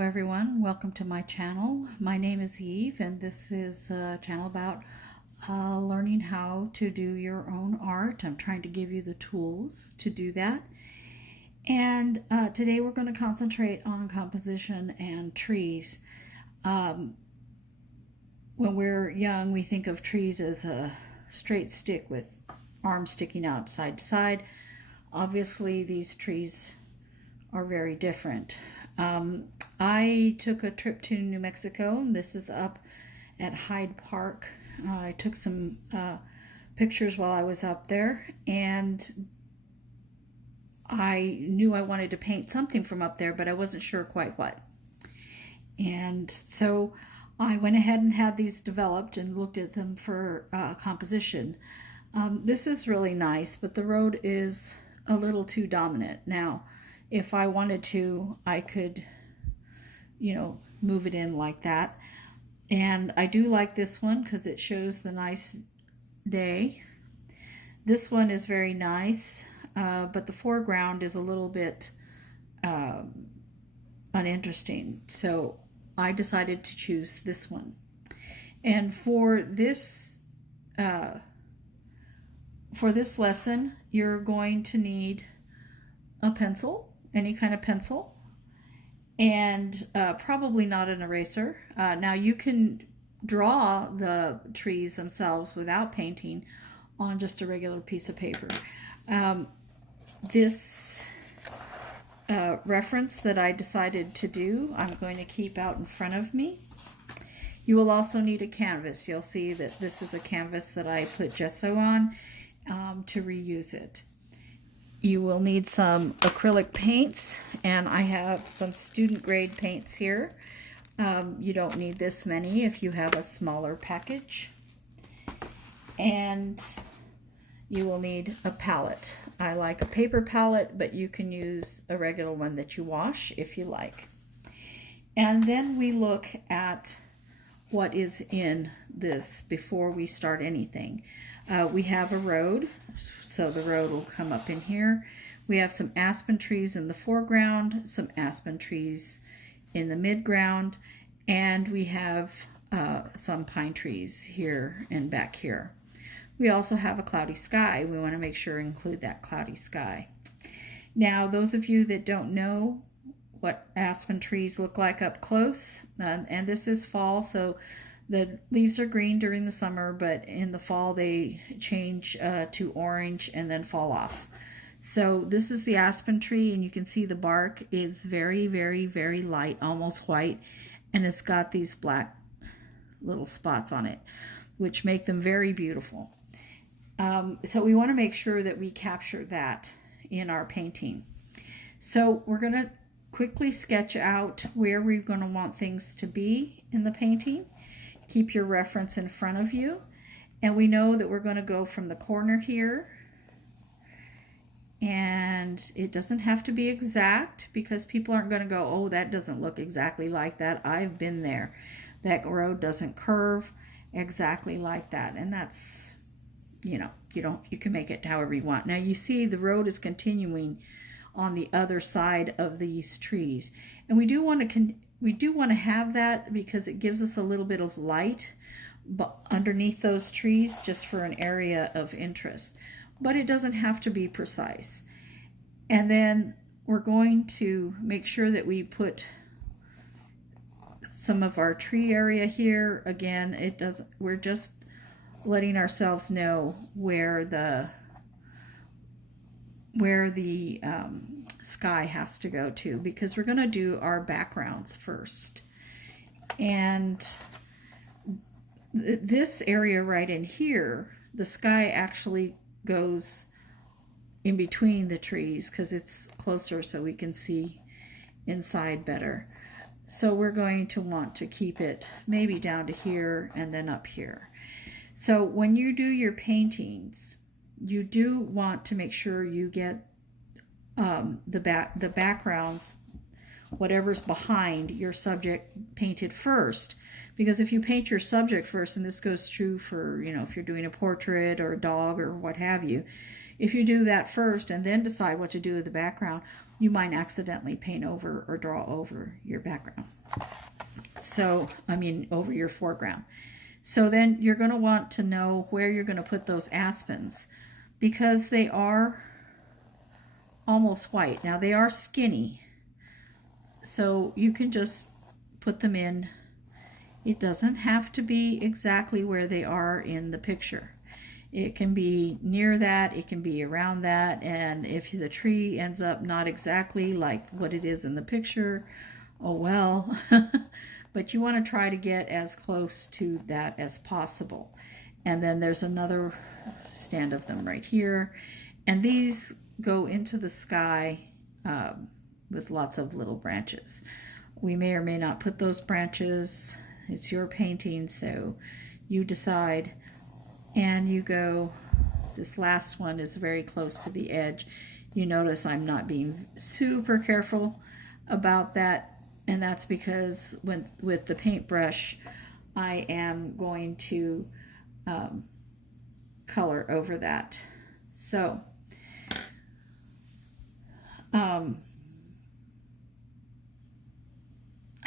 Hello everyone, welcome to my channel. My name is Eve and this is a channel about learning how to do your own art. I'm trying to give you the tools to do that. And today we're going to concentrate on composition and trees. When we're young, we think of trees as a straight stick with arms sticking out side to side. Obviously these trees are very different. I took a trip to New Mexico, and this is up at Hyde Park. I took some pictures while I was up there, and I knew I wanted to paint something from up there, but I wasn't sure quite what. And so I went ahead and had these developed and looked at them for composition. This is really nice, but the road is a little too dominant. Now, if I wanted to, I could, move it in like that. And I do like this one because it shows the nice day. This one is very nice, but the foreground is a little bit uninteresting. So I decided to choose this one. And for this lesson, you're going to need a pencil, any kind of pencil, and probably not an eraser. Now you can draw the trees themselves without painting on just a regular piece of paper. This reference that I decided to do, I'm going to keep out in front of me. You will also need a canvas. You'll see that this is a canvas that I put gesso on to reuse it. You will need some acrylic paints, and I have some student grade paints here. You don't need this many if you have a smaller package. And you will need a palette. I like a paper palette, but you can use a regular one that you wash if you like. And then we look at what is in this before we start anything. We have a road, so the road will come up in here. We have some aspen trees in the foreground, some aspen trees in the midground, and we have some pine trees here and back here. We also have a cloudy sky. We want to make sure to include that cloudy sky. Now, those of you that don't know what aspen trees look like up close, and this is fall, so the leaves are green during the summer, but in the fall they change to orange and then fall off. So this is the aspen tree, and you can see the bark is very, very, very light, almost white, and it's got these black little spots on it, which make them very beautiful. So we want to make sure that we capture that in our painting. So we're going to quickly sketch out where we're going to want things to be in the painting. Keep your reference in front of you, and we know that we're going to go from the corner here, and it doesn't have to be exact because people aren't going to go, oh, that doesn't look exactly like that. I've been there. That road doesn't curve exactly like that, and that's, you can make it however you want. Now you see the road is continuing on the other side of these trees, and we do want to have that because it gives us a little bit of light underneath those trees just for an area of interest, but it doesn't have to be precise. And then we're going to make sure that we put some of our tree area here. Again, we're just letting ourselves know where the sky has to go to, because we're going to do our backgrounds first. And this area right in here, the sky actually goes in between the trees because it's closer so we can see inside better. So we're going to want to keep it maybe down to here and then up here. So when you do your paintings, you do want to make sure you get the backgrounds, whatever's behind your subject, painted first. Because if you paint your subject first, and this goes true for, if you're doing a portrait or a dog or what have you, if you do that first and then decide what to do with the background, you might accidentally paint over or draw over your background. So, I mean, over your foreground. So then you're going to want to know where you're going to put those aspens, because they are almost white. Now they are skinny, so you can just put them in. It doesn't have to be exactly where they are in the picture. It can be near that, it can be around that, and if the tree ends up not exactly like what it is in the picture, oh well. But you want to try to get as close to that as possible. And then there's another stand of them right here, and these go into the sky with lots of little branches. We may or may not put those branches. It's your painting, so you decide. And you go, this last one is very close to the edge. You notice I'm not being super careful about that, and that's because with the paintbrush I am going to color over that. So I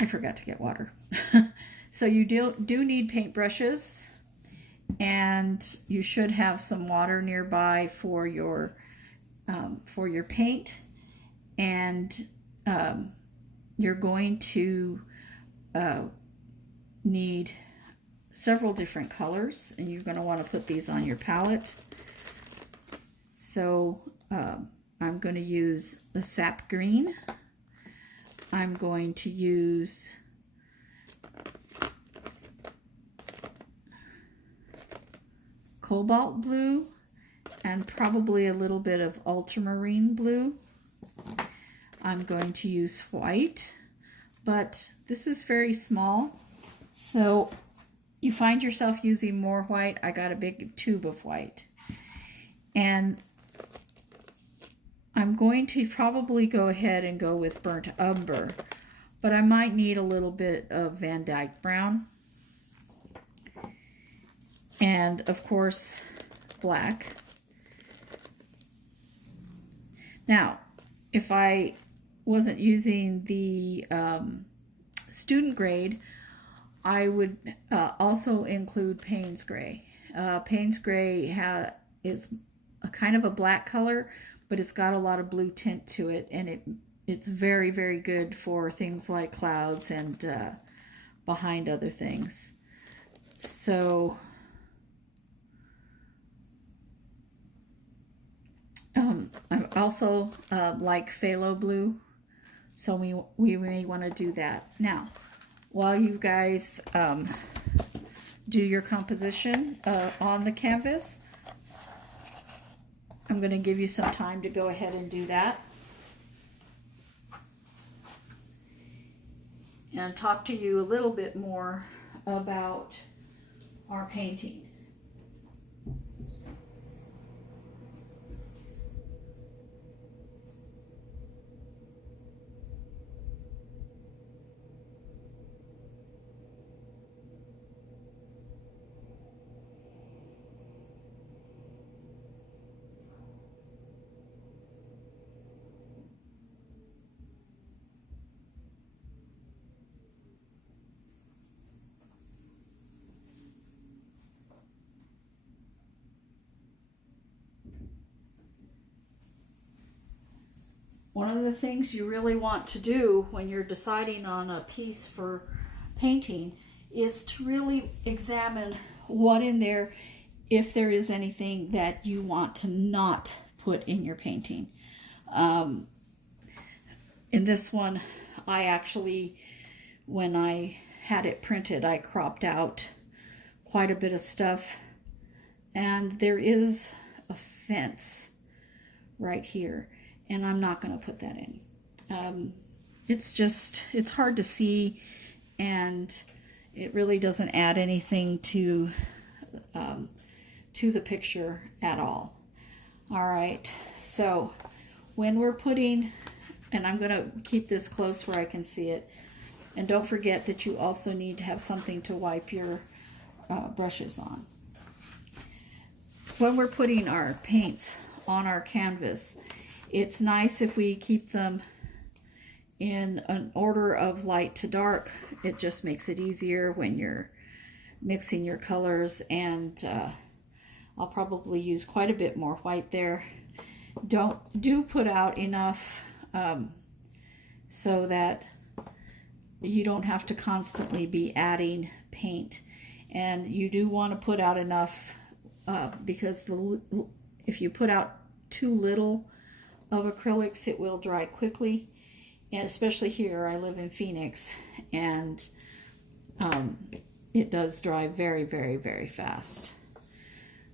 forgot to get water. So you do need paintbrushes, and you should have some water nearby for your paint, and you're going to need several different colors, and you're going to want to put these on your palette. So I'm going to use the sap green. I'm going to use cobalt blue and probably a little bit of ultramarine blue. I'm going to use white, but this is very small, so you find yourself using more white. I got a big tube of white, and I'm going to probably go ahead and go with burnt umber, but I might need a little bit of Van Dyke brown. And of course, black. Now, if I wasn't using the student grade, I would also include Payne's Gray. Payne's Gray is a kind of a black color, but it's got a lot of blue tint to it, and it's very, very good for things like clouds and behind other things. So I also like Phthalo Blue, so we may want to do that. Now, while you guys do your composition on the canvas, I'm going to give you some time to go ahead and do that. And talk to you a little bit more about our painting. One of the things you really want to do when you're deciding on a piece for painting is to really examine what in there, if there is anything that you want to not put in your painting. In this one, I actually, when I had it printed, I cropped out quite a bit of stuff, and there is a fence right here, and I'm not going to put that in. It's hard to see, and it really doesn't add anything to the picture at all. All right, so when we're putting, and I'm going to keep this close where I can see it, and don't forget that you also need to have something to wipe your brushes on. When we're putting our paints on our canvas, It's nice if we keep them in an order of light to dark. It just makes it easier when you're mixing your colors, and I'll probably use quite a bit more white there. Do put out enough so that you don't have to constantly be adding paint, and you do want to put out enough because if you put out too little of acrylics, it will dry quickly. And especially here, I live in Phoenix, and it does dry very, very, very fast.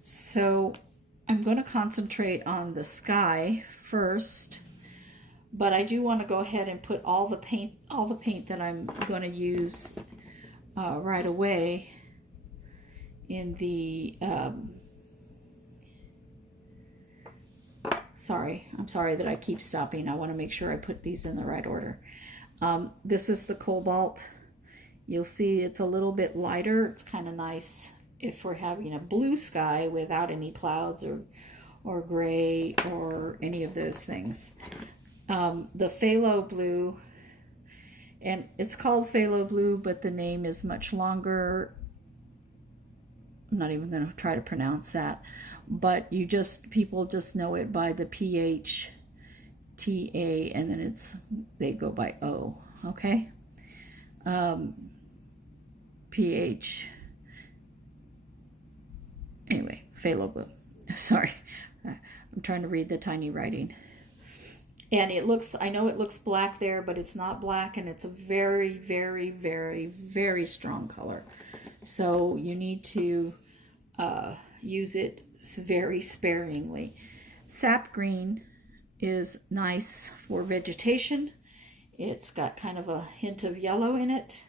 So I'm going to concentrate on the sky first, but I do want to go ahead and put all the paint that I'm going to use right away in the I'm sorry that I keep stopping. I want to make sure I put these in the right order. This is the cobalt. You'll see it's a little bit lighter. It's kind of nice if we're having a blue sky without any clouds or gray or any of those things. The Phthalo Blue, and it's called Phthalo Blue, but the name is much longer. I'm not even going to try to pronounce that, but people just know it by the PH, TA, and then they go by O, okay? PH, anyway, Phthalo Blue. Sorry, I'm trying to read the tiny writing. And I know it looks black there, but it's not black, and it's a very, very, very, very strong color. So you need to use it very sparingly. Sap green is nice for vegetation. It's got kind of a hint of yellow in it.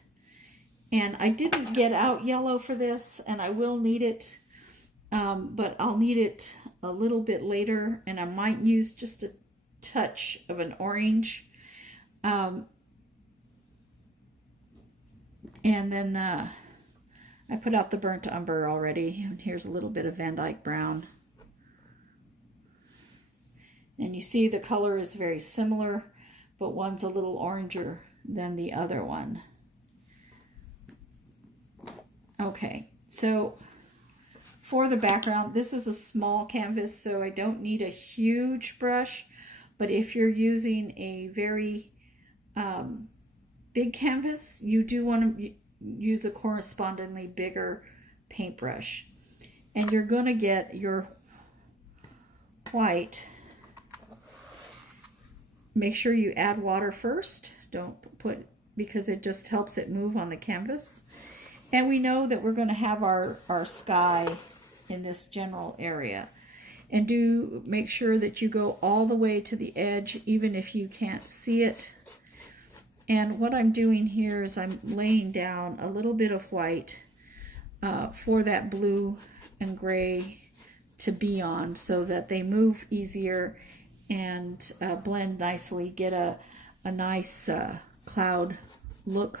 And I didn't get out yellow for this, and I will need it, but I'll need it a little bit later, and I might use just a touch of an orange. And then I put out the burnt umber already, and here's a little bit of Van Dyke brown. And you see the color is very similar, but one's a little oranger than the other one. Okay, so for the background, this is a small canvas, so I don't need a huge brush, but if you're using a very big canvas, you do want to use a correspondingly bigger paintbrush. And you're going to get your white. Make sure you add water first. Don't put, because it just helps it move on the canvas. And we know that we're going to have our sky in this general area. And do make sure that you go all the way to the edge, even if you can't see it. And what I'm doing here is I'm laying down a little bit of white for that blue and gray to be on, so that they move easier and blend nicely, get a nice cloud look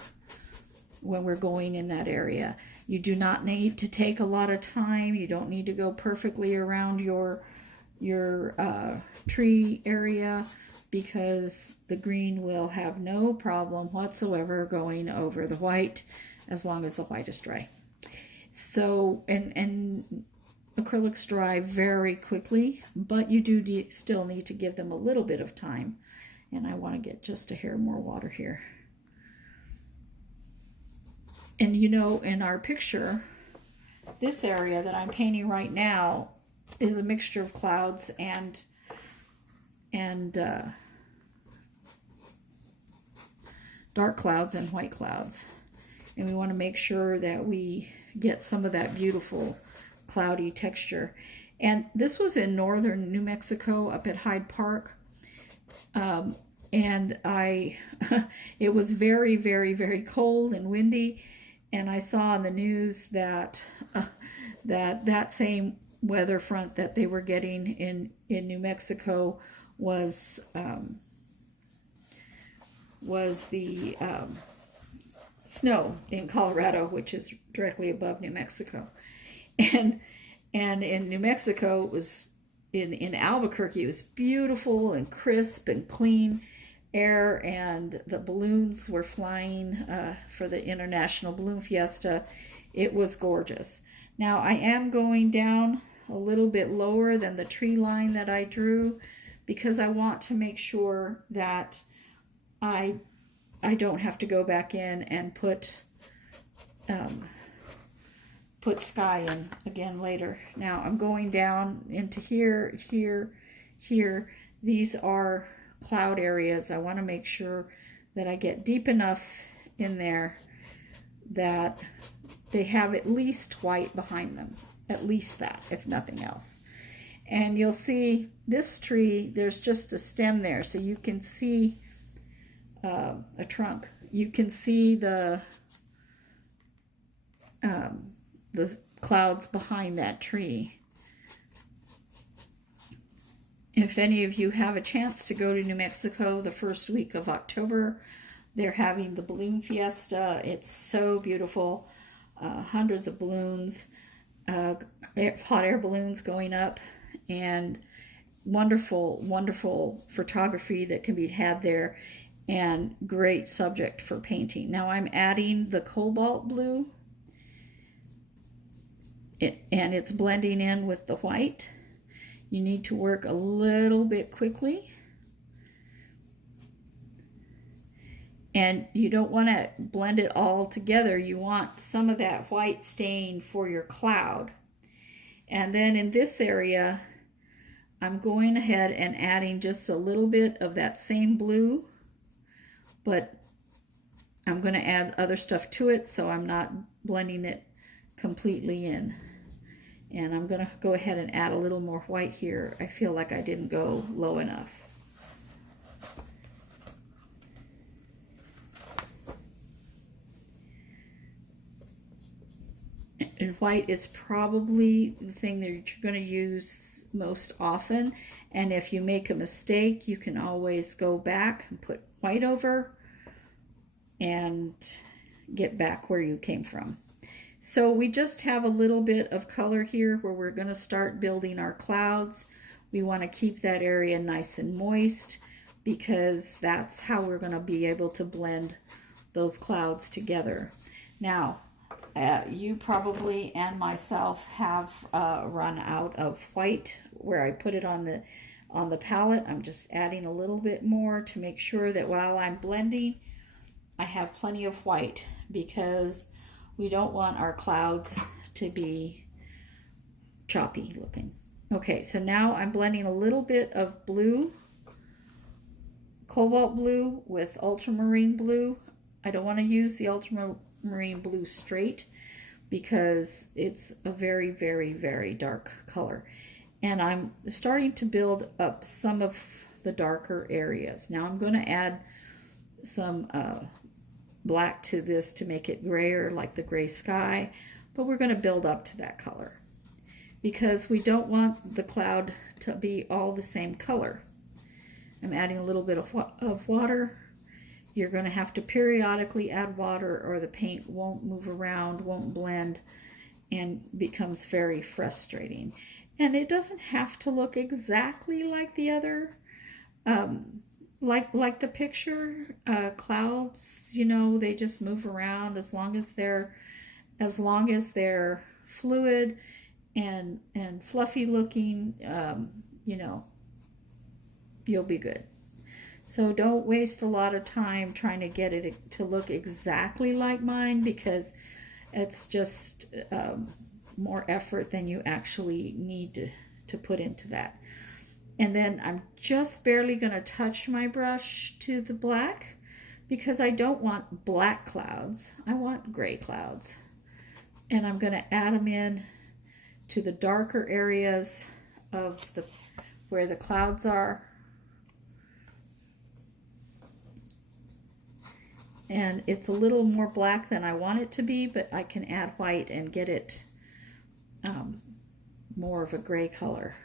when we're going in that area. You do not need to take a lot of time. You don't need to go perfectly around your tree area, because the green will have no problem whatsoever going over the white, as long as the white is dry. So, and acrylics dry very quickly, but you do still need to give them a little bit of time. And I want to get just a hair more water here. And you know, in our picture, this area that I'm painting right now is a mixture of clouds and dark clouds and white clouds. And we want to make sure that we get some of that beautiful cloudy texture. And this was in northern New Mexico, up at Hyde Park. And it was very, very, very cold and windy. And I saw on the news that that same weather front that they were getting in New Mexico was the snow in Colorado, which is directly above New Mexico. And in New Mexico, it was in Albuquerque, it was beautiful and crisp and clean air, and the balloons were flying for the International Balloon Fiesta. It was gorgeous. Now I am going down a little bit lower than the tree line that I drew because I want to make sure that I don't have to go back in and put sky in again later. Now I'm going down into here, here, here. These are cloud areas. I want to make sure that I get deep enough in there that they have at least white behind them. At least that, if nothing else. And you'll see this tree, there's just a stem there, so you can see a trunk. You can see the clouds behind that tree. If any of you have a chance to go to New Mexico the first week of October, they're having the balloon fiesta. It's so beautiful. Hundreds of balloons, hot air balloons going up, and wonderful, wonderful photography that can be had there, and great subject for painting. Now I'm adding the cobalt blue, and it's blending in with the white. You need to work a little bit quickly. And you don't want to blend it all together. You want some of that white staying for your cloud. And then in this area, I'm going ahead and adding just a little bit of that same blue, but I'm going to add other stuff to it, so I'm not blending it completely in. And I'm going to go ahead and add a little more white here. I feel like I didn't go low enough. And white is probably the thing that you're going to use most often. And if you make a mistake, you can always go back and put white over and get back where you came from. So we just have a little bit of color here where we're going to start building our clouds. We want to keep that area nice and moist because that's how we're going to be able to blend those clouds together. Now, you probably and myself have run out of white where I put it on the palette. I'm just adding a little bit more to make sure that while I'm blending, I have plenty of white, because we don't want our clouds to be choppy looking. Okay, so now I'm blending a little bit of blue, cobalt blue with ultramarine blue. I don't want to use the ultramarine blue straight because it's a very, very, very dark color. And I'm starting to build up some of the darker areas. Now I'm going to add some black to this to make it grayer, like the gray sky, but we're going to build up to that color because we don't want the cloud to be all the same color. I'm adding a little bit of water. You're going to have to periodically add water or the paint won't move around, won't blend, and becomes very frustrating. And it doesn't have to look exactly like the other like the picture. Clouds, you know, they just move around as long as they're fluid and fluffy looking, you know, you'll be good. So don't waste a lot of time trying to get it to look exactly like mine, because it's just more effort than you actually need to put into that. And then I'm just barely going to touch my brush to the black because I don't want black clouds. I want gray clouds. And I'm going to add them in to the darker areas of where the clouds are. And it's a little more black than I want it to be, but I can add white and get it more of a gray color.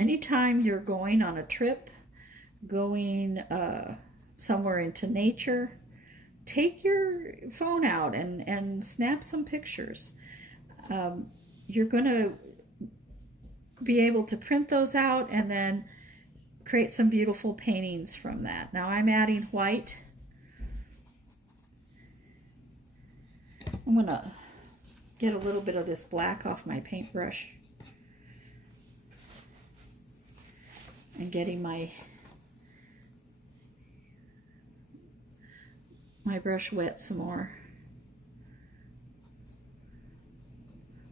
Anytime you're going on a trip, going somewhere into nature, take your phone out and snap some pictures. You're going to be able to print those out and then create some beautiful paintings from that. Now I'm adding white. I'm going to get a little bit of this black off my paintbrush and getting my brush wet some more.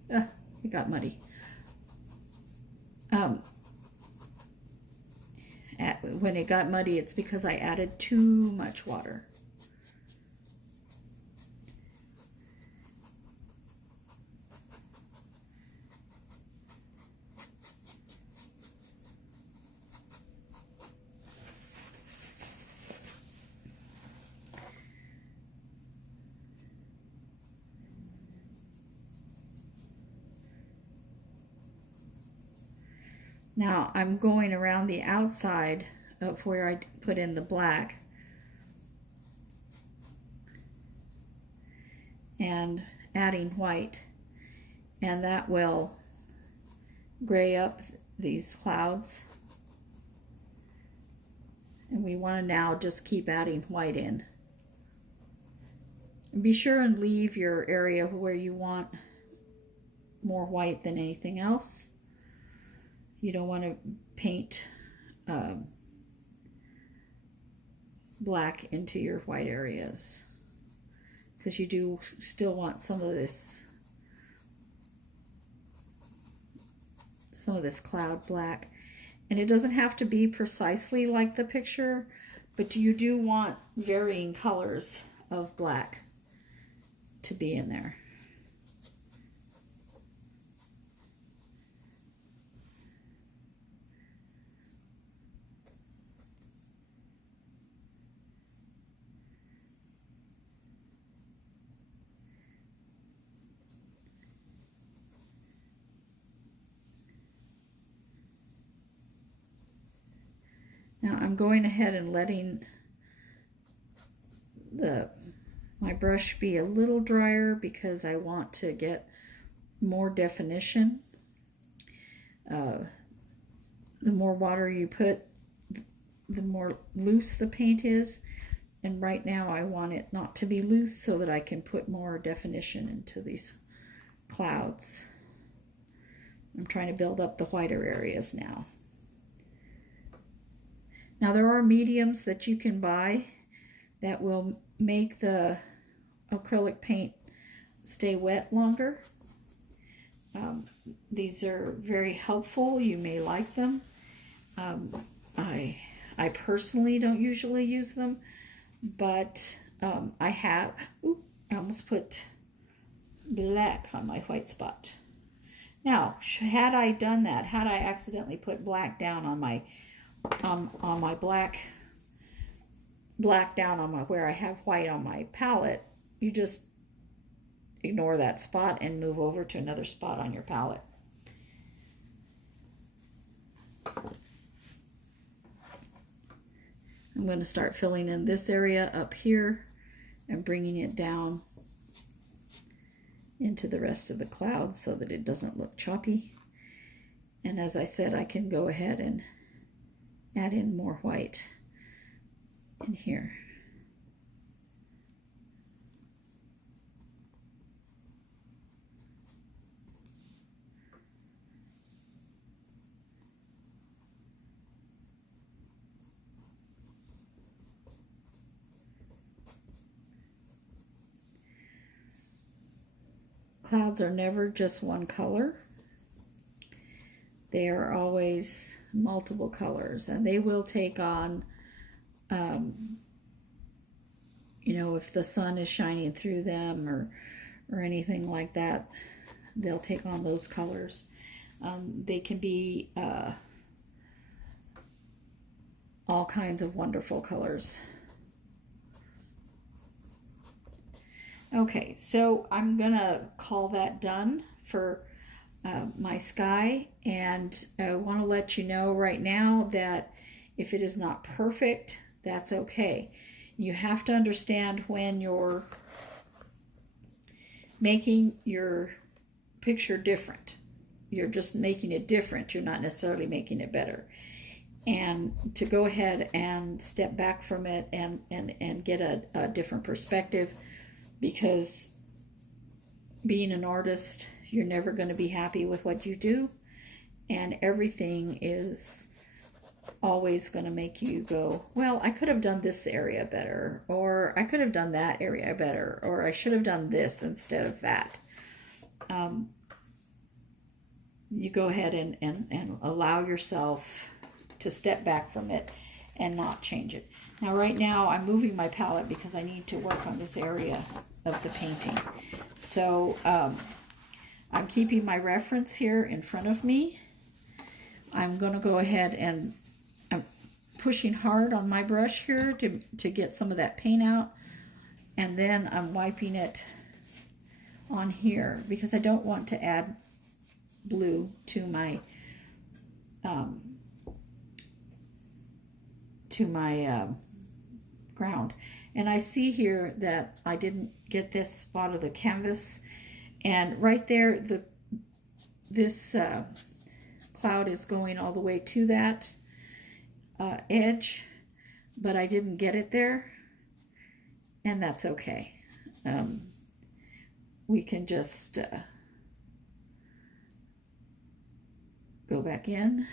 It got muddy. When it got muddy, it's because I added too much water. Now I'm going around the outside of where I put in the black and adding white, and that will gray up these clouds. And we want to now just keep adding white in. And be sure and leave your area where you want more white than anything else. You don't want to paint black into your white areas, because you do still want some of this cloud black. And it doesn't have to be precisely like the picture, but you do want varying colors of black to be in there. Now I'm going ahead and letting my brush be a little drier because I want to get more definition. The more water you put, the more loose the paint is. And right now I want it not to be loose so that I can put more definition into these clouds. I'm trying to build up the whiter areas now. Now there are mediums that you can buy that will make the acrylic paint stay wet longer. These are very helpful. You may like them. I personally don't usually use them, but I have. Ooh, I almost put black on my white spot. Now, had I done that, had I accidentally put black down on my black down on my where I have white on my palette, you just ignore that spot and move over to another spot on your palette. I'm going to start filling in this area up here and bringing it down into the rest of the cloud so that it doesn't look choppy. And as I said, I can go ahead and add in more white in here. Clouds are never just one color. They are always multiple colors, and they will take on, you know, if the sun is shining through them or anything like that, they'll take on those colors. They can be all kinds of wonderful colors. Okay, so I'm gonna call that done for my sky, and I want to let you know right now that if it is not perfect, that's okay. You have to understand when you're making your picture different. You're just making it different. You're not necessarily making it better. And to go ahead and step back from it and get a different perspective, because being an artist, you're never going to be happy with what you do, and everything is always going to make you go, well, I could have done this area better, or I could have done that area better, or I should have done this instead of that. You go ahead and allow yourself to step back from it and not change it. Now right now I'm moving my palette because I need to work on this area of the painting. So I'm keeping my reference here in front of me. I'm going to go ahead and I'm pushing hard on my brush here to get some of that paint out, and then I'm wiping it on here because I don't want to add blue to my ground. And I see here that I didn't get this spot of the canvas, and right there this cloud is going all the way to that edge, but I didn't get it there, and that's okay. We can just go back in,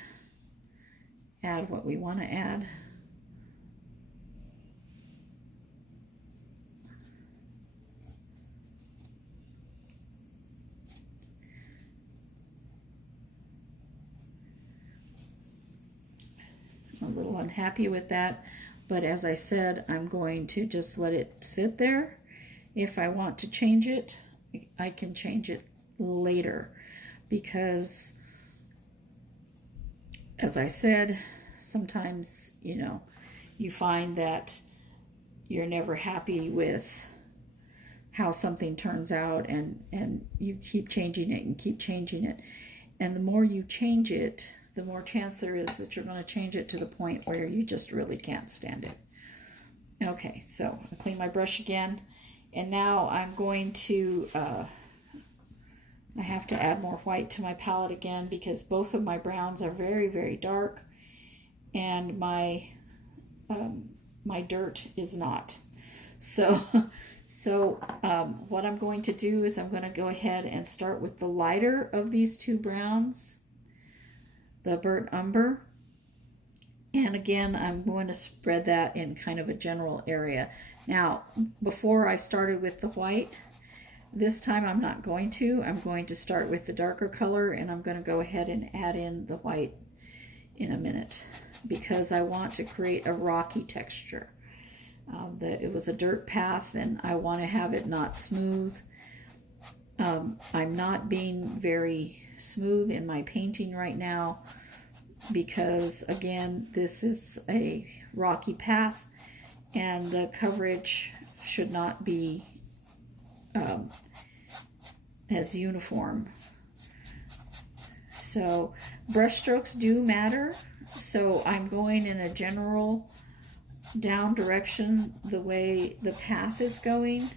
add what we want to add. I'm a little unhappy with that, but as I said, I'm going to just let it sit there. If I want to change it, I can change it later, because as I said, sometimes, you know, you find that you're never happy with how something turns out, and you keep changing it and keep changing it. And the more you change it, the more chance there is that you're going to change it to the point where you just really can't stand it. Okay, so I clean my brush again, and now I'm going to, I have to add more white to my palette again because both of my browns are very, very dark, and my my dirt is not. So what I'm going to do is I'm going to go ahead and start with the lighter of these two browns, the burnt umber. And again, I'm going to spread that in kind of a general area. Now, before I started with the white, this time I'm not going to. I'm going to start with the darker color, and I'm going to go ahead and add in the white in a minute because I want to create a rocky texture. It was a dirt path, and I want to have it not smooth. I'm not being very smooth in my painting right now because, again, this is a rocky path, and the coverage should not be as uniform. So brush strokes do matter, so I'm going in a general down direction the way the path is going,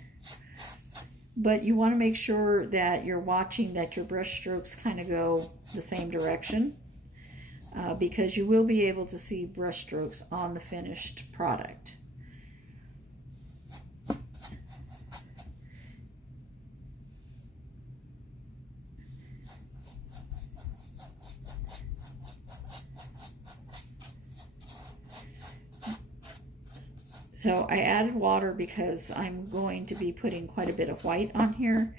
but you want to make sure that you're watching that your brush strokes kind of go the same direction, because you will be able to see brush strokes on the finished product. So I added water because I'm going to be putting quite a bit of white on here,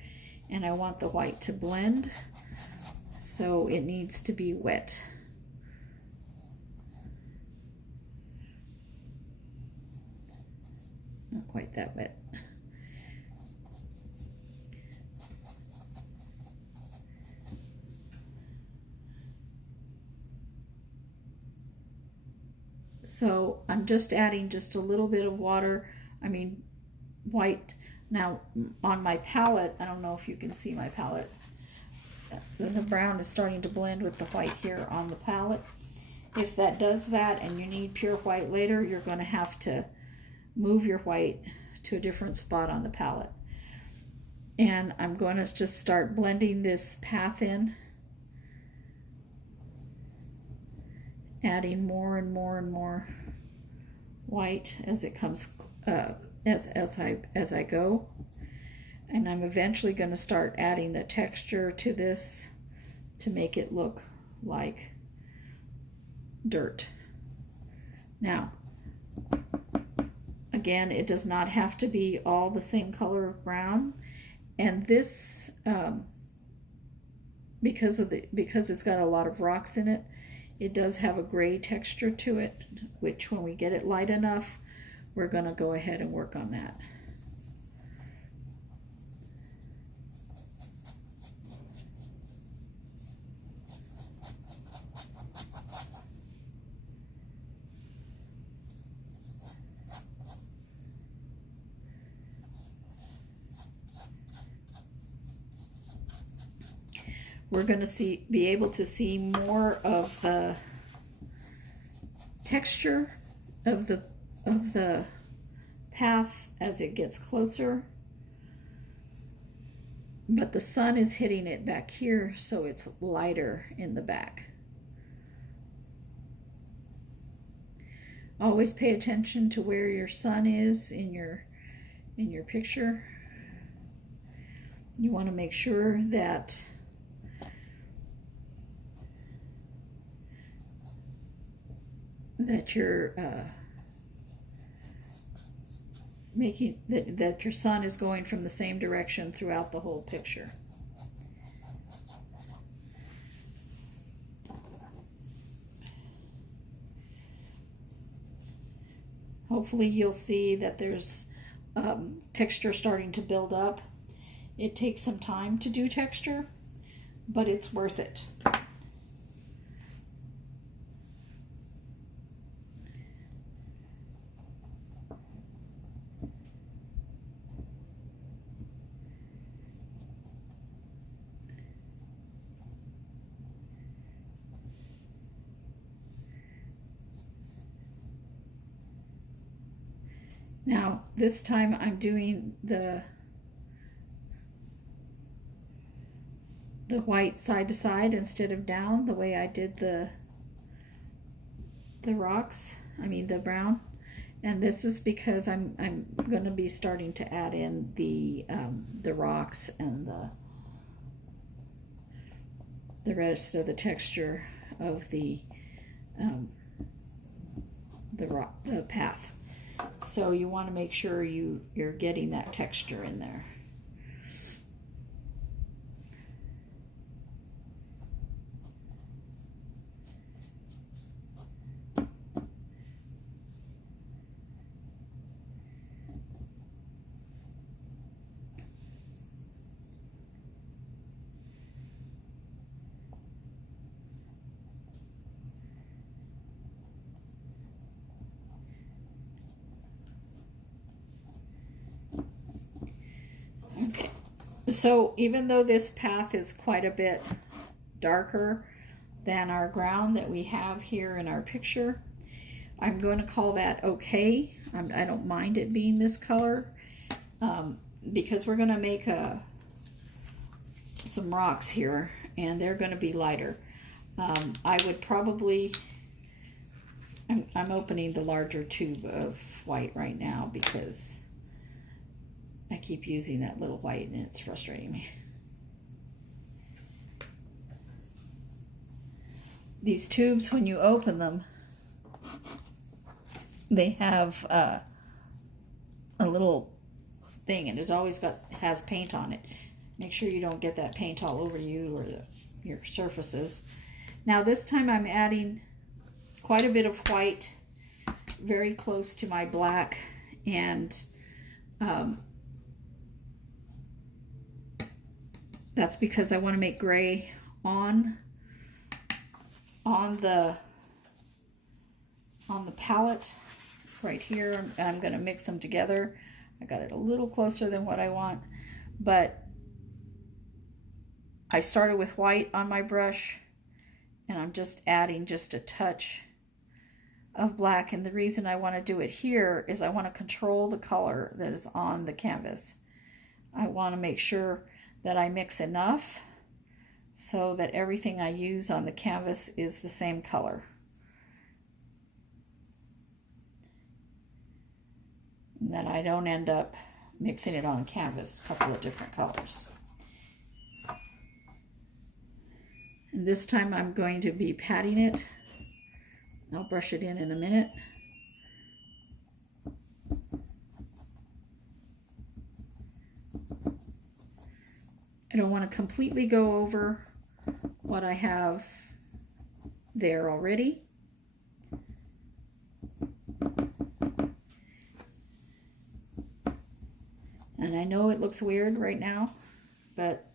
and I want the white to blend, so it needs to be wet. Not quite that wet. So I'm just adding just a little bit of water, white. Now on my palette, I don't know if you can see my palette, the brown is starting to blend with the white here on the palette. If that does that and you need pure white later, you're going to have to move your white to a different spot on the palette. And I'm going to just start blending this path in, adding more and more and more white as it comes as I go. And I'm eventually going to start adding the texture to this to make it look like dirt. Now, again, it does not have to be all the same color of brown. And this, because it's got a lot of rocks in it, it does have a gray texture to it, which when we get it light enough, we're going to go ahead and work on that. We're going to be able to see more of the texture of the path as it gets closer. But the sun is hitting it back here, so it's lighter in the back. Always pay attention to where your sun is in your picture. You want to make sure that you're making that your sun is going from the same direction throughout the whole picture. Hopefully you'll see that there's texture starting to build up. It takes some time to do texture, but it's worth it. Now, this time I'm doing the white side to side instead of down, the way I did the rocks, the brown. And this is because I'm going to be starting to add in the rocks and the rest of the texture of the path. So you want to make sure you're getting that texture in there. Okay, so even though this path is quite a bit darker than our ground that we have here in our picture, I'm going to call that okay. I don't mind it being this color because we're going to make some rocks here and they're going to be lighter. I would probably, I'm opening the larger tube of white right now because I keep using that little white and it's frustrating me. These tubes, when you open them, they have a little thing, and it's always has paint on it. Make sure you don't get that paint all over you or your surfaces. Now this time I'm adding quite a bit of white, very close to my black, and that's because I want to make gray on the palette right here. I'm going to mix them together. I got it a little closer than what I want, but I started with white on my brush, and I'm just adding just a touch of black. And the reason I want to do it here is I want to control the color that is on the canvas. I want to make sure that I mix enough so that everything I use on the canvas is the same color. And that I don't end up mixing it on canvas, a couple of different colors. And this time I'm going to be patting it. I'll brush it in a minute. I don't want to completely go over what I have there already. And I know it looks weird right now, but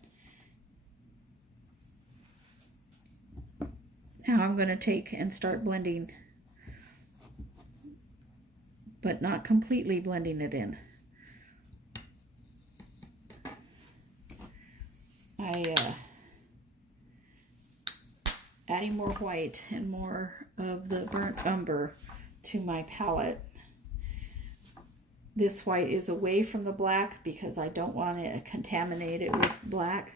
now I'm going to take and start blending, but not completely blending it in. Adding more white and more of the burnt umber to my palette. This white is away from the black because I don't want to contaminate it with black.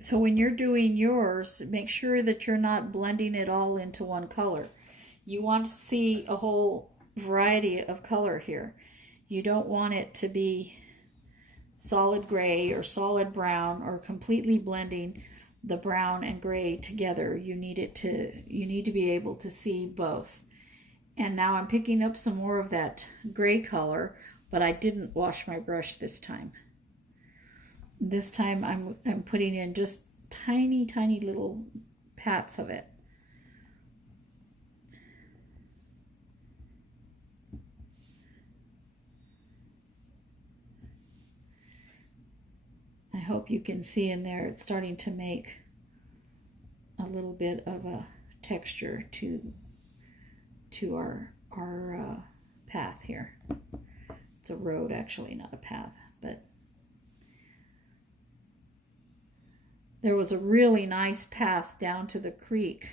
So when you're doing yours, make sure that you're not blending it all into one color. You want to see a whole variety of color here. You don't want it to be solid gray or solid brown or completely blending the brown and gray together. You need to be able to see both. And now I'm picking up some more of that gray color, but I didn't wash my brush this time. This time I'm putting in just tiny little pats of it. I hope you can see in there it's starting to make a little bit of a texture to our path here. It's a road actually, not a path, but there was a really nice path down to the creek,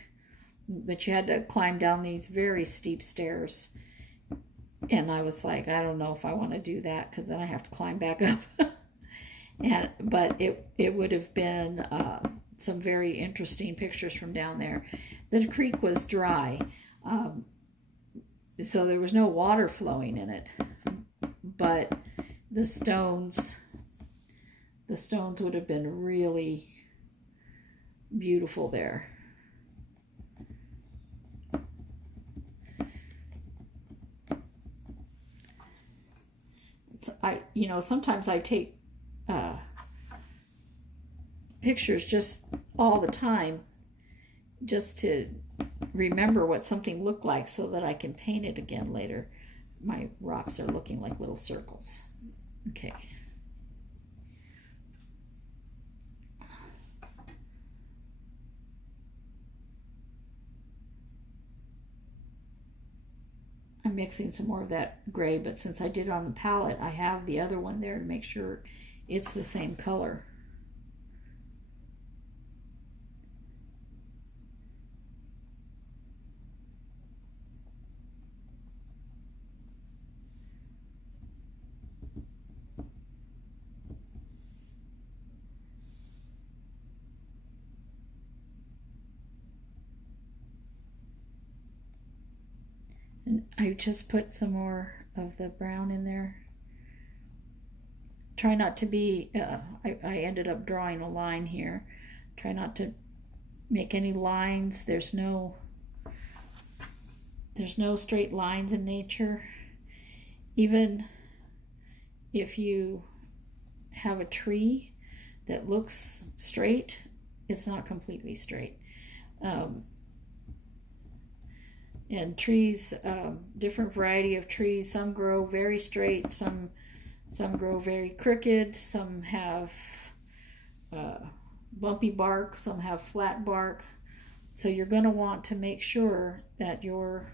but you had to climb down these very steep stairs. And I was like, I don't know if I want to do that because then I have to climb back up. But it would have been some very interesting pictures from down there. The creek was dry, so there was no water flowing in it. But the stones would have been really beautiful there. Sometimes I take pictures just all the time just to remember what something looked like so that I can paint it again later. My rocks are looking like little circles. Okay. I'm mixing some more of that gray, but since I did it on the palette, I have the other one there to make sure it's the same color. I just put some more of the brown in there. Try not to be, I ended up drawing a line here. Try not to make any lines. There's no straight lines in nature. Even if you have a tree that looks straight, it's not completely straight. And trees, different variety of trees, some grow very straight, some grow very crooked, some have bumpy bark, some have flat bark. So you're going to want to make sure that you're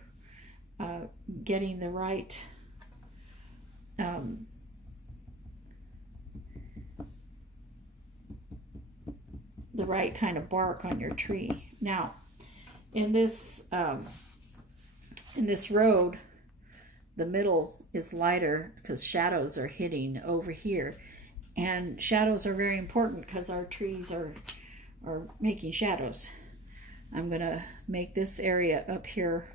getting the right kind of bark on your tree. Now, in this road, the middle is lighter because shadows are hitting over here, and shadows are very important because our trees are making shadows. I'm gonna make this area up here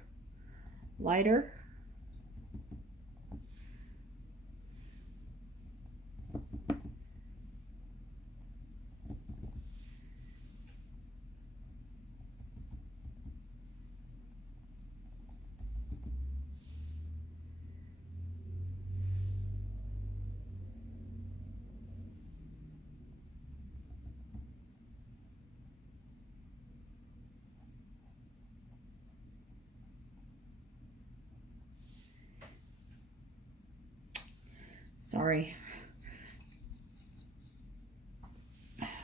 lighter. Sorry,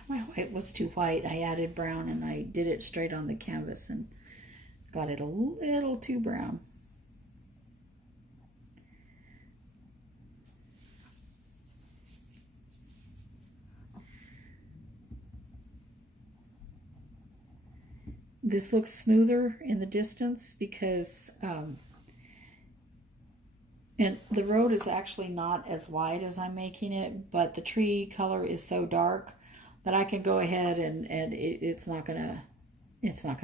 my white was too white. I added brown and I did it straight on the canvas and got it a little too brown. This looks smoother in the distance because and the road is actually not as wide as I'm making it, but the tree color is so dark that I can go ahead and it's not gonna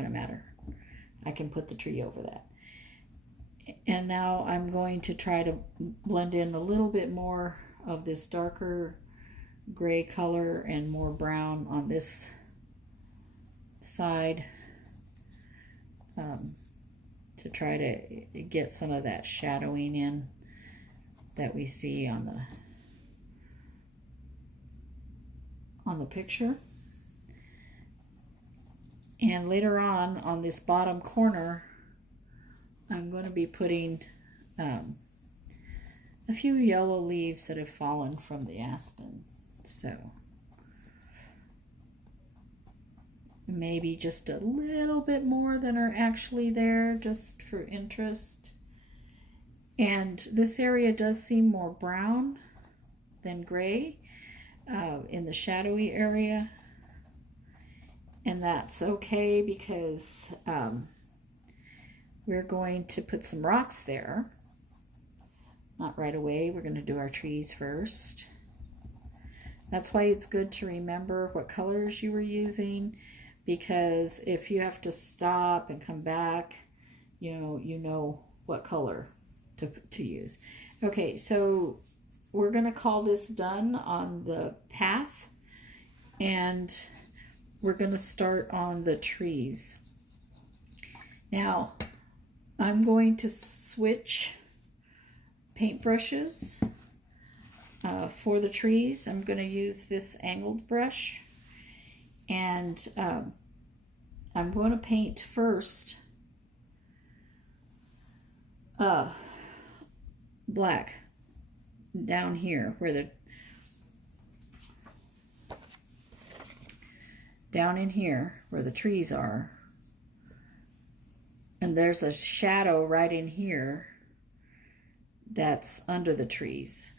matter. I can put the tree over that. And now I'm going to try to blend in a little bit more of this darker gray color and more brown on this side to try to get some of that shadowing in that we see on the picture. And later on this bottom corner, I'm going to be putting a few yellow leaves that have fallen from the aspen. So maybe just a little bit more than are actually there, just for interest. And this area does seem more brown than gray in the shadowy area. And that's okay because we're going to put some rocks there. Not right away, we're going to do our trees first. That's why it's good to remember what colors you were using, because if you have to stop and come back, you know what color to use. Okay, so we're going to call this done on the path, and we're going to start on the trees. Now, I'm going to switch paintbrushes for the trees. I'm going to use this angled brush, and I'm going to paint first black down here down in here where the trees are, and there's a shadow right in here that's under the trees.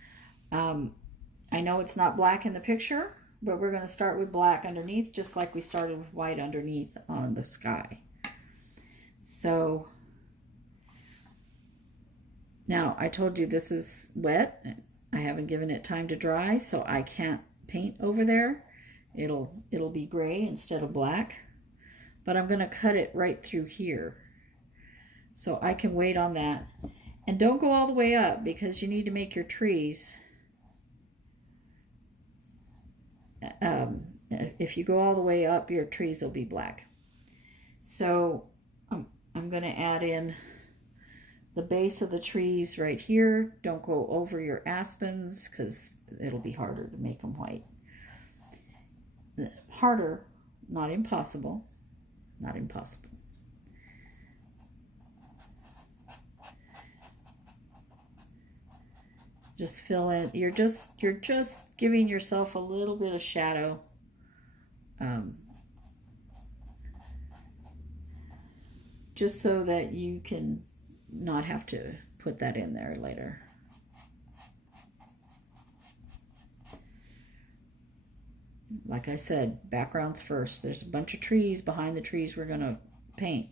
I know it's not black in the picture, but we're going to start with black underneath, just like we started with white underneath on the sky. So now I told you this is wet. I haven't given it time to dry, so I can't paint over there. It'll be gray instead of black, but I'm going to cut it right through here. So I can wait on that. And don't go all the way up because you need to make your trees. If you go all the way up, your trees will be black. So I'm going to add in the base of the trees right here. Don't go over your aspens because it'll be harder to make them white. Harder, not impossible. Not impossible. Just fill in. You're just giving yourself a little bit of shadow. Just so that you can not have to put that in there later. Like I said, backgrounds first. There's a bunch of trees behind the trees we're going to paint.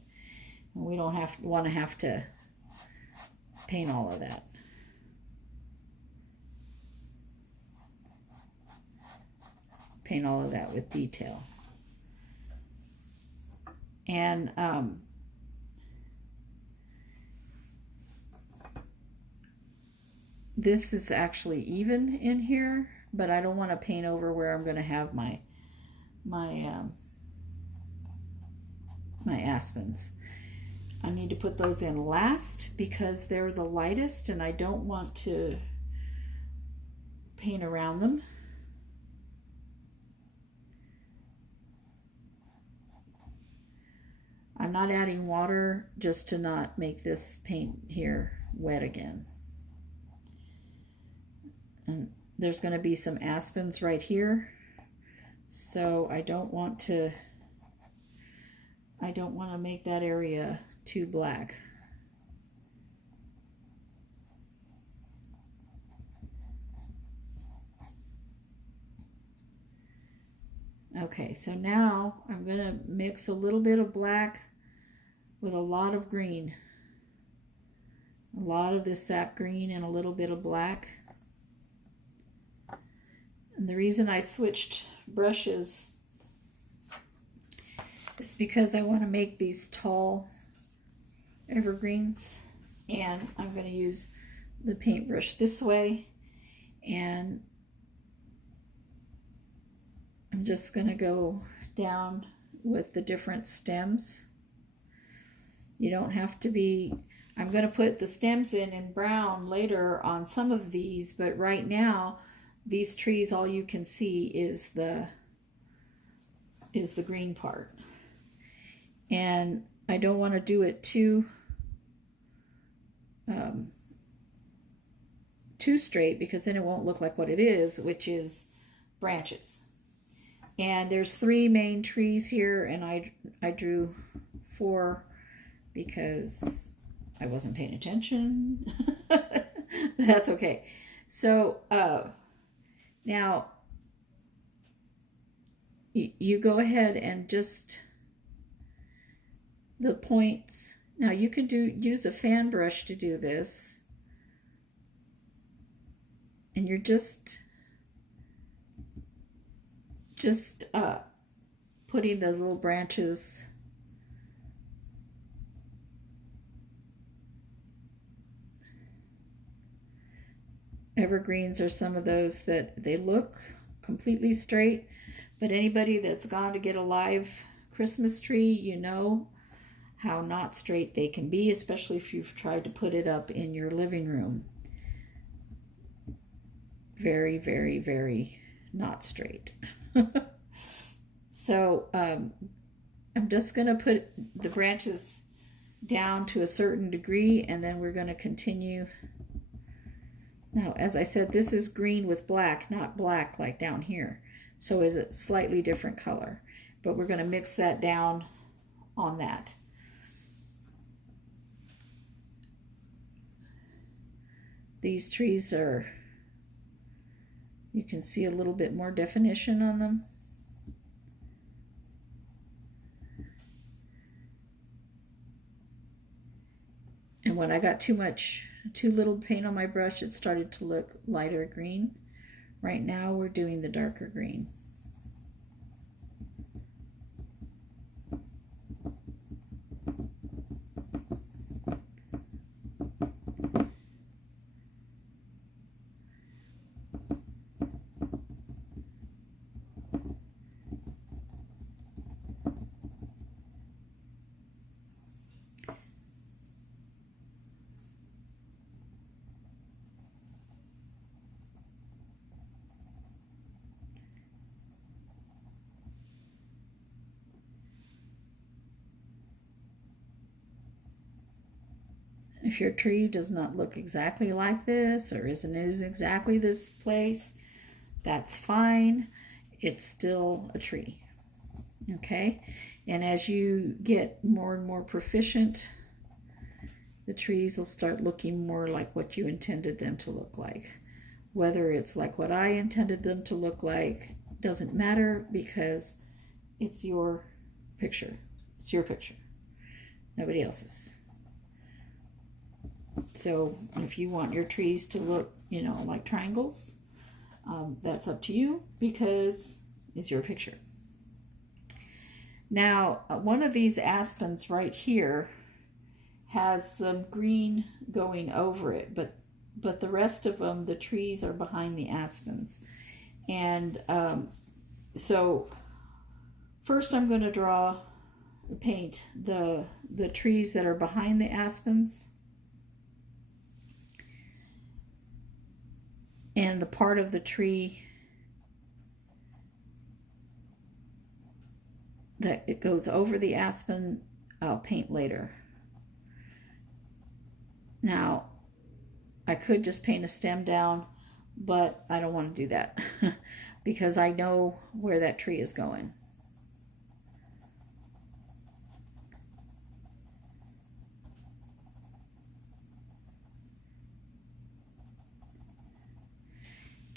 And we don't want to have to paint all of that. Paint all of that with detail. And this is actually even in here, but I don't want to paint over where I'm going to have my aspens. I need to put those in last because they're the lightest and I don't want to paint around them. I'm not adding water just to not make this paint here wet again. And there's going to be some aspens right here, so I don't want to make that area too black. Okay, so now I'm going to mix a little bit of black with a lot of green. A lot of this sap green and a little bit of black. And the reason I switched brushes is because I want to make these tall evergreens. And I'm going to use the paintbrush this way. And I'm just going to go down with the different stems. You don't have to be, I'm going to put the stems in brown later on some of these, but right now, these trees, all you can see is the green part. And I don't want to do it too straight because then it won't look like what it is, which is branches. And there's 3 main trees here, and I drew 4 because I wasn't paying attention. That's okay. So now you go ahead and just the points. Now you can use a fan brush to do this, and you're just putting the little branches evergreens are some of those that they look completely straight, but anybody that's gone to get a live Christmas tree, you know how not straight they can be, especially if you've tried to put it up in your living room. Very, very, very not straight. So I'm just going to put the branches down to a certain degree, and then we're going to continue. Now, as I said, this is green with black, not black like down here. So it's a slightly different color, but we're going to mix that down on that. These trees are, you can see a little bit more definition on them. And when I got too little paint on my brush, it started to look lighter green. Right now we're doing the darker green. If your tree does not look exactly like this or isn't exactly this place, that's fine. It's still a tree. Okay? And as you get more and more proficient, the trees will start looking more like what you intended them to look like. Whether it's like what I intended them to look like doesn't matter, because it's your picture. It's your picture, nobody else's. So if you want your trees to look, you know, like triangles, that's up to you, because it's your picture. Now, one of these aspens right here has some green going over it, but the rest of them, the trees are behind the aspens. And so first I'm going to paint the trees that are behind the aspens, and the part of the tree that it goes over the aspen, I'll paint later. Now, I could just paint a stem down, but I don't want to do that because I know where that tree is going.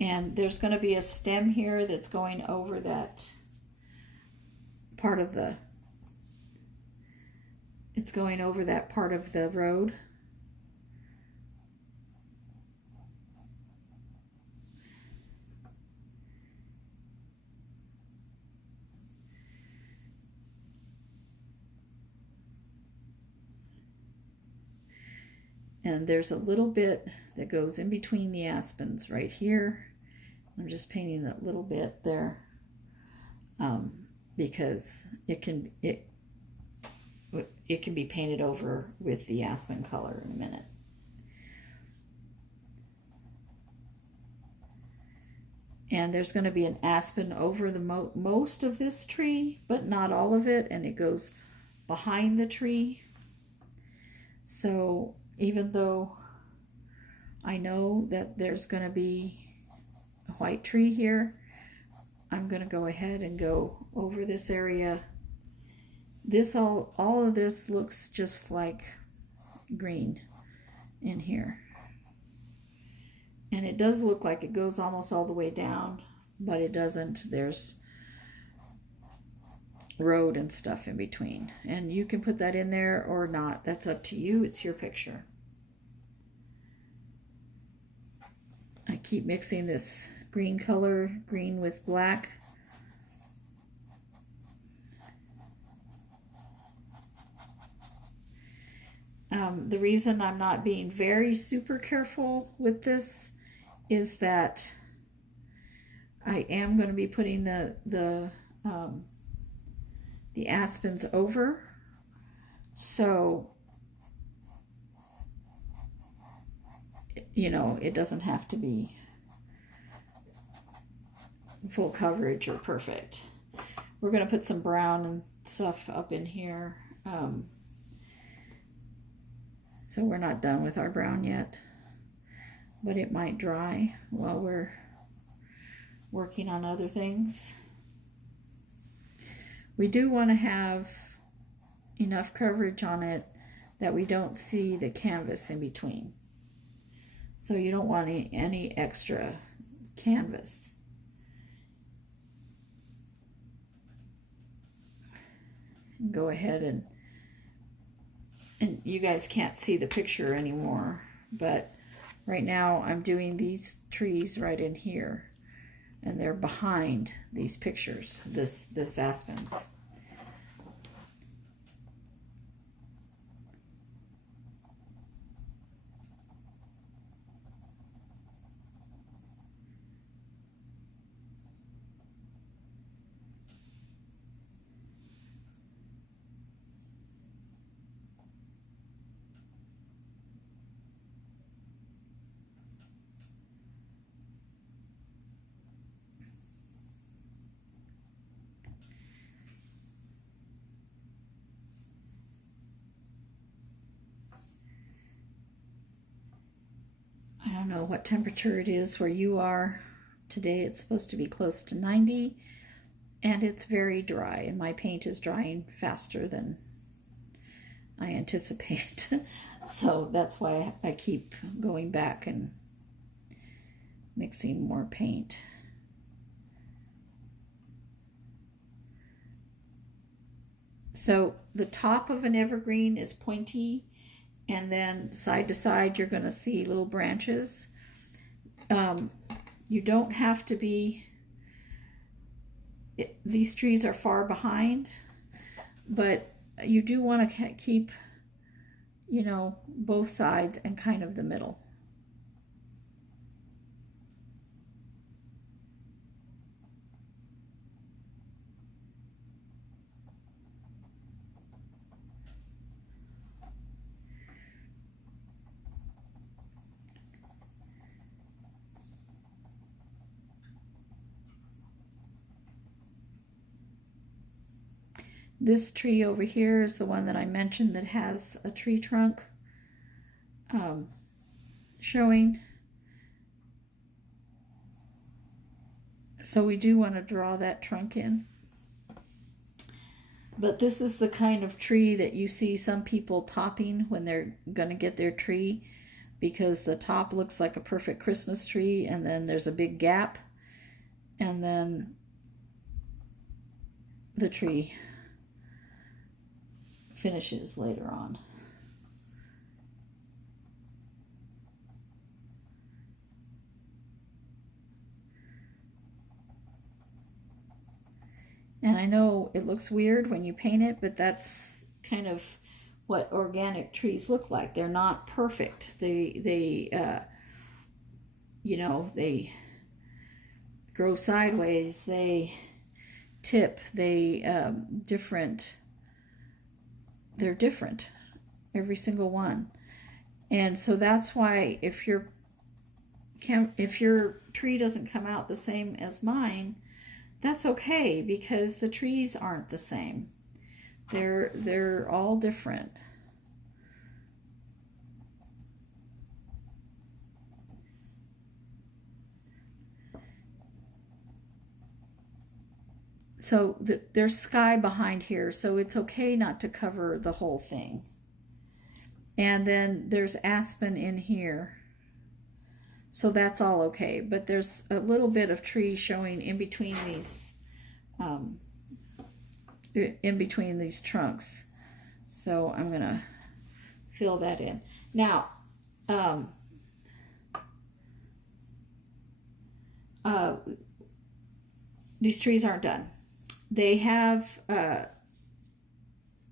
And there's going to be a stem here that's going over that part of the, it's going over that part of the road. And there's a little bit that goes in between the aspens right here. I'm just painting that little bit there because it can be painted over with the aspen color in a minute. And there's going to be an aspen over the most of this tree, but not all of it, and it goes behind the tree. So even though I know that there's going to be a white tree here, I'm going to go ahead and go over this area. This all of this looks just like green in here. And it does look like it goes almost all the way down, but it doesn't. There's road and stuff in between. And you can put that in there or not. That's up to you. It's your picture. I keep mixing this green color, green with black. The reason I'm not being very super careful with this is that I am going to be putting the aspens over, so you know, it doesn't have to be full coverage or perfect. We're going to put some brown and stuff up in here. So we're not done with our brown yet, but it might dry while we're working on other things. We do want to have enough coverage on it that we don't see the canvas in between. So you don't want any extra canvas. Go ahead and you guys can't see the picture anymore, but right now I'm doing these trees right in here, and they're behind these pictures, this aspens. don't know what temperature it is where you are. Today it's supposed to be close to 90, and it's very dry, and my paint is drying faster than I anticipate. So that's why I keep going back and mixing more paint. So the top of an evergreen is pointy, and then side to side you're going to see little branches. You don't have to be, these trees are far behind, but you do want to keep, you know, both sides and kind of the middle. This tree over here is the one that I mentioned that has a tree trunk showing. So we do want to draw that trunk in. But this is the kind of tree that you see some people topping when they're going to get their tree, because the top looks like a perfect Christmas tree, and then there's a big gap, and then the tree finishes later on. And I know it looks weird when you paint it, but that's kind of what organic trees look like. They're not perfect. They you know, they grow sideways, they tip, they're different, every single one. And so that's why if your tree doesn't come out the same as mine, that's okay, because the trees aren't the same. They're all different. So there's sky behind here, so it's okay not to cover the whole thing. And then there's aspen in here, so that's all okay. But there's a little bit of tree showing in between these trunks. So I'm gonna fill that in. Now, these trees aren't done. They have,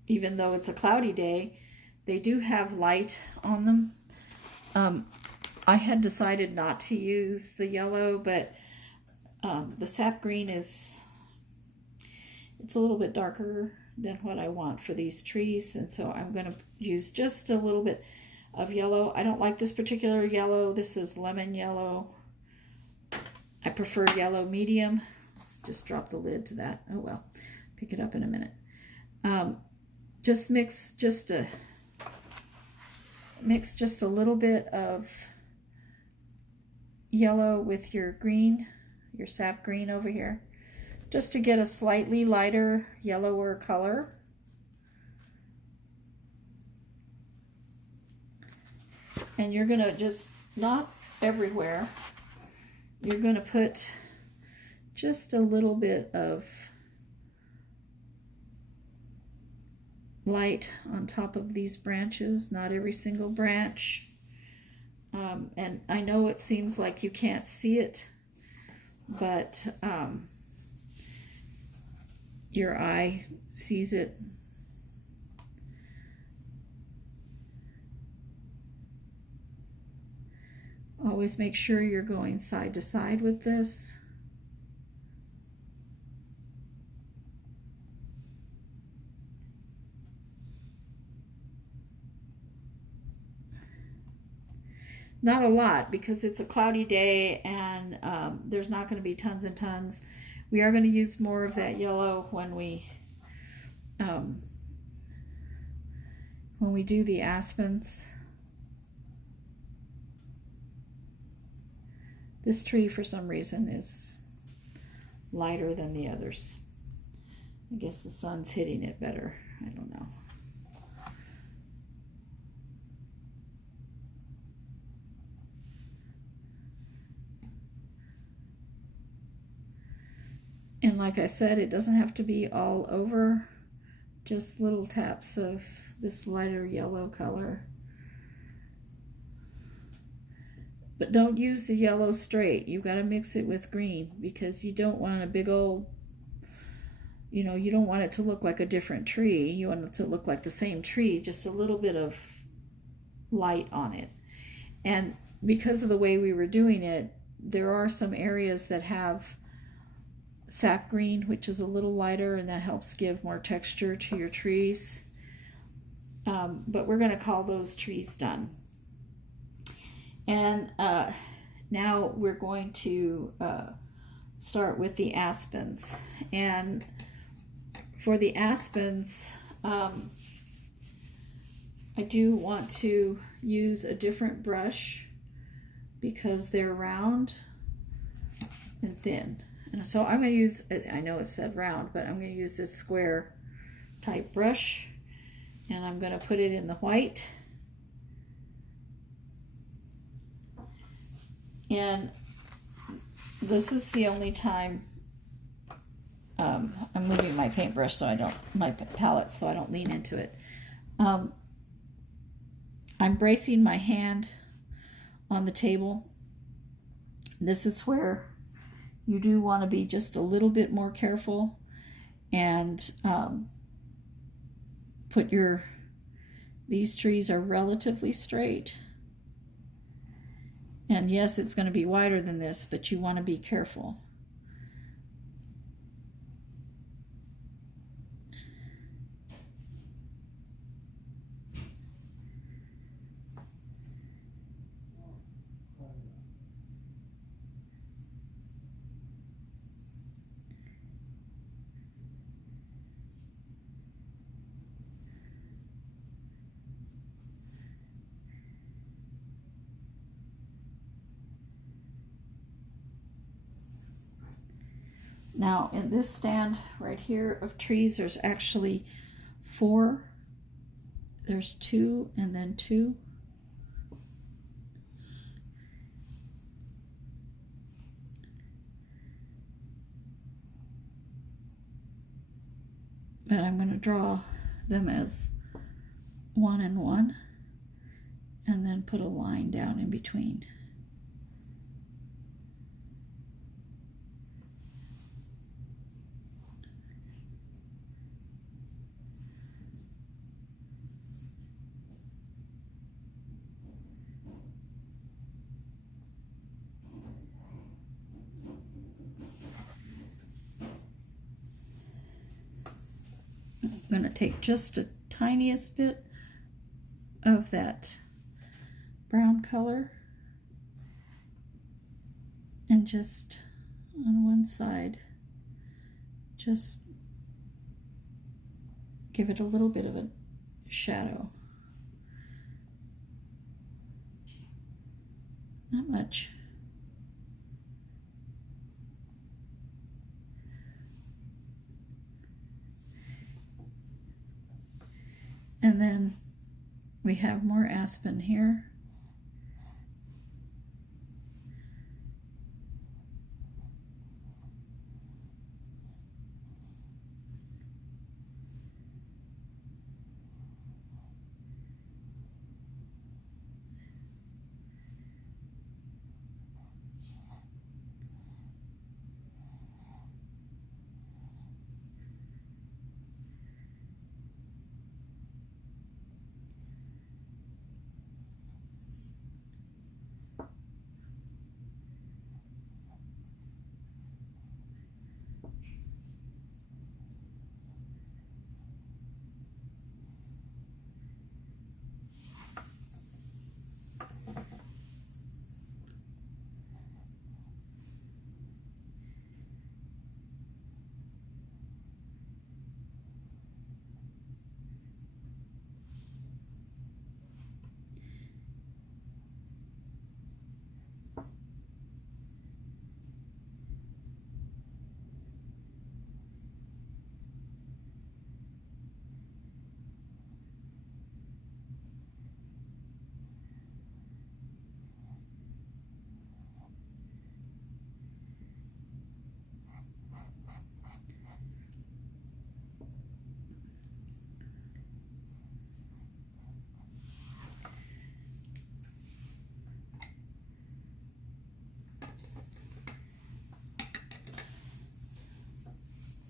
even though it's a cloudy day, they do have light on them. I had decided not to use the yellow, but the sap green it's a little bit darker than what I want for these trees, and so I'm going to use just a little bit of yellow. I don't like this particular yellow. This is lemon yellow. I prefer yellow medium. Just drop the lid to that. Oh well, pick it up in a minute. Just mix just a little bit of yellow with your green, your sap green over here, just to get a slightly lighter, yellower color. And you're gonna just, not everywhere, you're gonna put just a little bit of light on top of these branches, not every single branch. And I know it seems like you can't see it, but your eye sees it. Always make sure you're going side to side with this. Not a lot, because it's a cloudy day and there's not going to be tons and tons. We are going to use more of that yellow when we do the aspens. This tree, for some reason, is lighter than the others. I guess the sun's hitting it better. I don't know. And like I said, it doesn't have to be all over, just little taps of this lighter yellow color. But don't use the yellow straight. You've got to mix it with green, because you don't want a big old, you know, you don't want it to look like a different tree. You want it to look like the same tree, just a little bit of light on it. And because of the way we were doing it, there are some areas that have sap green, which is a little lighter, and that helps give more texture to your trees. But we're going to call those trees done. And now we're going to start with the aspens. And for the aspens, I do want to use a different brush because they're round and thin. And so I'm going to use, I know it said round, but I'm going to use this square type brush, and I'm going to put it in the white. And this is the only time I'm moving my paintbrush so I don't, my palette, so I don't lean into it. I'm bracing my hand on the table. This is where you do want to be just a little bit more careful and put your, these trees are relatively straight. And yes, it's going to be wider than this, but you want to be careful. Now, in this stand right here of trees, there's actually 4. There's 2 and then 2. But I'm going to draw them as 1 and 1, and then put a line down in between. I'm going to take just a tiniest bit of that brown color and just on one side, just give it a little bit of a shadow. Not much. And then we have more aspen here.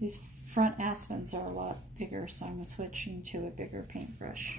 These front aspens are a lot bigger, so I'm switching to a bigger paintbrush.